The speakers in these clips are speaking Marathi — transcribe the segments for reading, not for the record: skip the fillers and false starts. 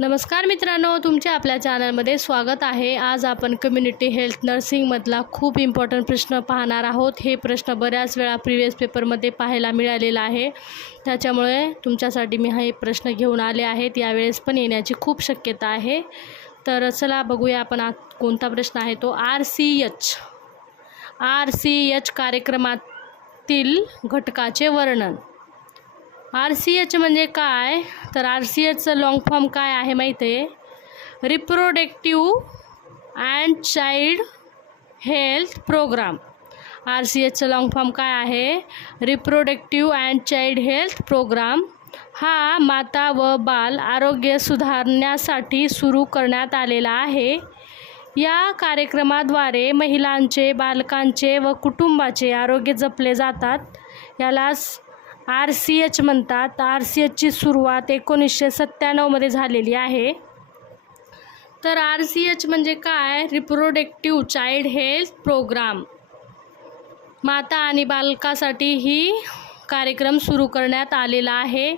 नमस्कार मित्रांनो, तुमच्या आपल्या चॅनलमध्ये स्वागत आहे। आज आपण कम्युनिटी हेल्थ नर्सिंगमधला खूप इम्पॉर्टंट प्रश्न पाहणार आहोत। हे प्रश्न बऱ्याच वेळा प्रीवियस पेपरमध्ये पाहायला मिळालेला आहे, त्याच्यामुळे तुमच्यासाठी मी हे प्रश्न घेऊन आले आहेत। यावेळेस पण येण्याची खूप शक्यता आहे। तर चला बघूया आपण आज कोणता प्रश्न आहे तो। आर-सी-एच कार्यक्रमातील घटकाचे वर्णन। आर-सी-एच म्हणजे काय, तर आर-सी-एचचं लॉंग फॉर्म काय आहे माहिती आहे? Reproductive and child health programme. आर-सी-एचचं लॉंग फॉर्म काय आहे? Reproductive and child health programme. हा माता व बाल आरोग्य सुधारण्यासाठी सुरू करण्यात आलेला आहे। या कार्यक्रमाद्वारे महिलांचे, बालकांचे व कुटुंबाचे आरोग्य जपले जातात। यालाच आर-सी-एच म्हणतात। आर-सी-एचची सुरुवात 1997 मध्ये झालेली आहे। तर आर-सी-एच म्हणजे काय? Reproductive child health programme. माता आणि बालकासाठी ही कार्यक्रम सुरू करण्यात आलेला आहे।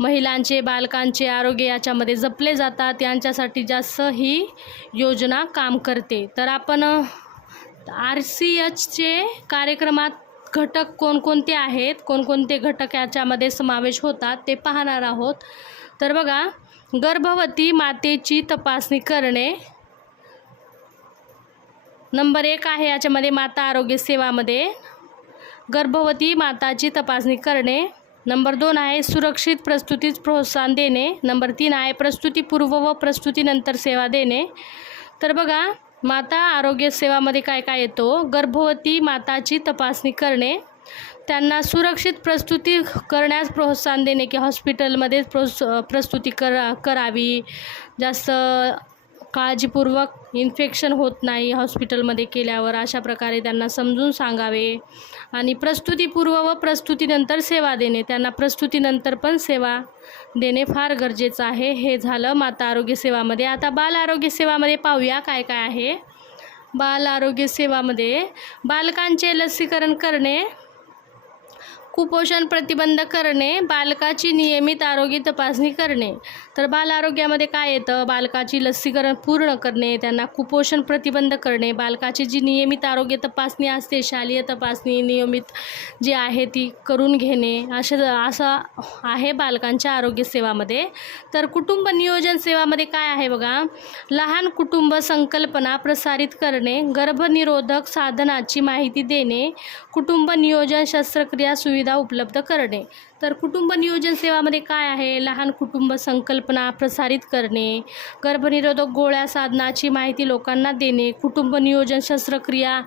महिलांचे, बालकांचे आरोग्य याच्यामध्ये जपले जातात, यांच्यासाठी जास्त ही योजना काम करते। तर आपण आर-सी-एचचे कार्यक्रमात घटक कोणकोणते आहेत, कोणकोणते घटक याच्यामध्ये समावेश होतात ते पाहणार आहोत। तर बघा, गर्भवती मातेची तपासणी करणे नंबर 1 आहे याच्यामध्ये। माता आरोग्य सेवामध्ये गर्भवती माताची तपासणी करणे। नंबर 2 आहे सुरक्षित प्रसूतीस प्रोत्साहन देणे। नंबर 3 आहे प्रसूतीपूर्व व प्रसूतीनंतर सेवा देणे। तर बघा, माता आरोग्य सेवामध्ये काय काय येतो? गर्भवती माताची तपासणी करणे, त्यांना सुरक्षित प्रसूती करण्यास प्रोत्साहन देणे, की हॉस्पिटलमध्ये प्रसूती करावी, जास्त काळजीपूर्वक इन्फेक्शन होत नाही हॉस्पिटलमध्ये केल्यावर, अशा प्रकारे त्यांना समजून सांगावे। आणि प्रसूतीपूर्व व प्रसूतीनंतर सेवा देणे, त्यांना प्रसूतीनंतर पण सेवा देणे फार गरजेचं आहे। हे झालं माता आरोग्य सेवामध्ये। आता बाल आरोग्य सेवामध्ये पाहूया काय काय आहे। बाल आरोग्य सेवामध्ये बालकांचे लसीकरण करणे, कुपोषण प्रतिबंध करणे, बालकाची नियमित आरोग्य तपासणी करणे। तर बाल आरोग्यामध्ये काय येतं? बालकाची लसीकरण पूर्ण करणे, त्यांना कुपोषण प्रतिबंध करणे, बालकाची जी नियमित आरोग्य तपासणी असते, शालेय तपासणी नियमित जी आहे ती करून घेणे, असं आहे बालकांच्या आरोग्य सेवामध्ये। तर कुटुंब नियोजन सेवामध्ये काय आहे बघा, लहान कुटुंब संकल्पना प्रसारित करणे, गर्भनिरोधक साधनाची माहिती देणे, कुटुंब नियोजन शस्त्रक्रिया सुविधा उपलब्ध करणे। तर कुटुंब नियोजन सेवामध्ये काय आहे? लहान कुटुंब संकल्पना प्रसारित करणे, गर्भनिरोधक गोळ्या साधनाची माहिती लोकांना देणे, कुटुंब नियोजन शस्त्रक्रिया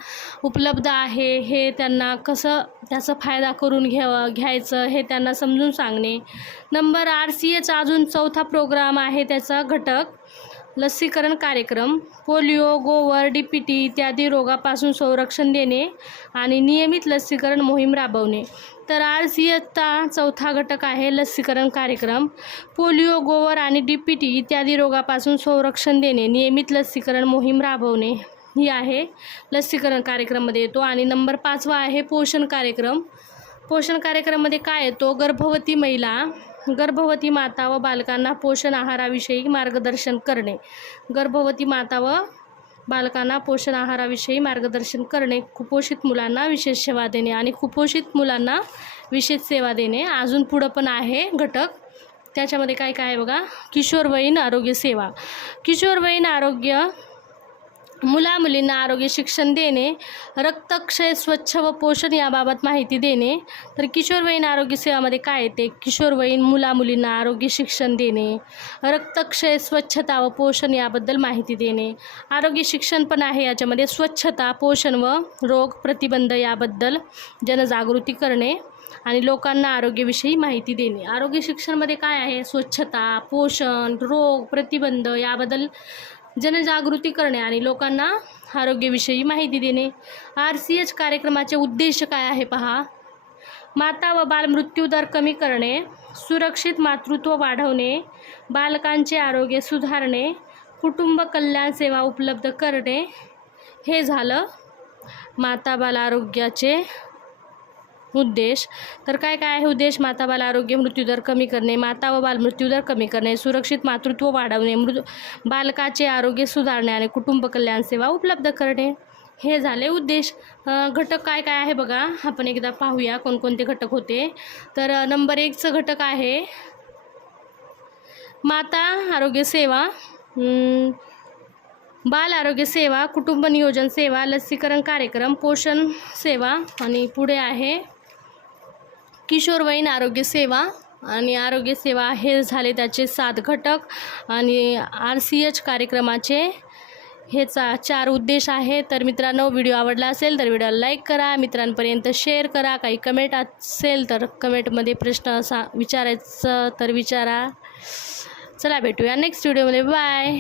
उपलब्ध आहे हे त्यांना कसं त्याचा फायदा करून घ्यायचं हे त्यांना समजून सांगणे। नंबर आर-सी-एच अजून चौथा प्रोग्राम आहे त्याचा घटक लसीकरण कार्यक्रम, पोलिओ, गोवर, DPT इत्यादी रोगापासून संरक्षण देणे आणि नियमित लसीकरण मोहीम राबवणे। तर आर-सी-एचचा चौथा घटक आहे लसीकरण कार्यक्रम, पोलिओ, गोवर आणि DPT इत्यादी रोगापासून संरक्षण देणे, नियमित लसीकरण मोहीम राबवणे, ही आहे लसीकरण कार्यक्रममध्ये येतो। आणि नंबर 5वा आहे पोषण कार्यक्रम। पोषण कार्यक्रममध्ये काय येतो? गर्भवती माता व बालकांना पोषण आहाराविषयी मार्गदर्शन करणे, गर्भवती माता व बालकांना पोषण आहाराविषयी मार्गदर्शन करणे, कुपोषित मुलांना विशेष सेवा देणे आणि कुपोषित मुलांना विशेष सेवा देणे। अजून पुढं पण आहे घटक, त्याच्यामध्ये काय काय आहे बघा, किशोरवयीन आरोग्य सेवा, किशोरवयीन आरोग्य मुला-मुलींना आरोग्य शिक्षण देणे, रक्तक्षय, स्वच्छ व पोषण याबाबत माहिती देणे। तर किशोरवयीन आरोग्य सेवामध्ये काय येते? किशोरवयीन मुला-मुलींना आरोग्य शिक्षण देणे, रक्तक्षय, स्वच्छता व पोषण याबद्दल माहिती देणे। आरोग्य शिक्षण पण आहे याच्यामध्ये, स्वच्छता, पोषण व रोग प्रतिबंध याबद्दल जनजागृती करणे आणि लोकांना आरोग्याविषयी माहिती देणे। आरोग्य शिक्षणामध्ये काय आहे? स्वच्छता, पोषण, रोग प्रतिबंध याबद्दल जनजागृती करणे आणि लोकांना आरोग्याविषयी माहिती देणे। आर-सी-एच कार्यक्रमाचे उद्देश काय आहे पहा, माता व बाल मृत्यू दर कमी करणे, सुरक्षित मातृत्व वाढवणे, बालकांचे आरोग्य सुधारणे, कुटुंब कल्याण सेवा उपलब्ध करणे। हे झालं माता बाल आरोग्याचे उद्देश. तर काय काय आहे उद्देश? माता बाल आरोग्य मृत्यूदर कमी करणे, माता व बाल मृत्यूदर कमी करणे, सुरक्षित मातृत्व वाढवणे, बालकाचे आरोग्य सुधारणे आणि कुटुंब कल्याण सेवा उपलब्ध करणे, हे झाले उद्देश. घटक काय काय आहे बघा, आपण एकदा पाहूया कोणकोणते घटक होते. तर नंबर 1चं घटक आहे माता आरोग्य सेवा, बाल आरोग्य सेवा, कुटुंब नियोजन सेवा, लसीकरण कार्यक्रम, पोषण सेवा आणि पुढे आहे किशोरवयीन आरोग्य सेवा आणि आरोग्य सेवा. हे झाले त्याचे 7 घटक आणि RCH कार्यक्रमाचे हे 4 उद्देश आहे. तर मित्रांनो, व्हिडिओ आवडला असेल तर व्हिडिओला लाईक करा, मित्रांपर्यंत शेअर करा. काही कमेंट असेल तर कमेंटमध्ये प्रश्न विचारायचं तर विचारा. चला भेटूया नेक्स्ट व्हिडिओमध्ये. बाय.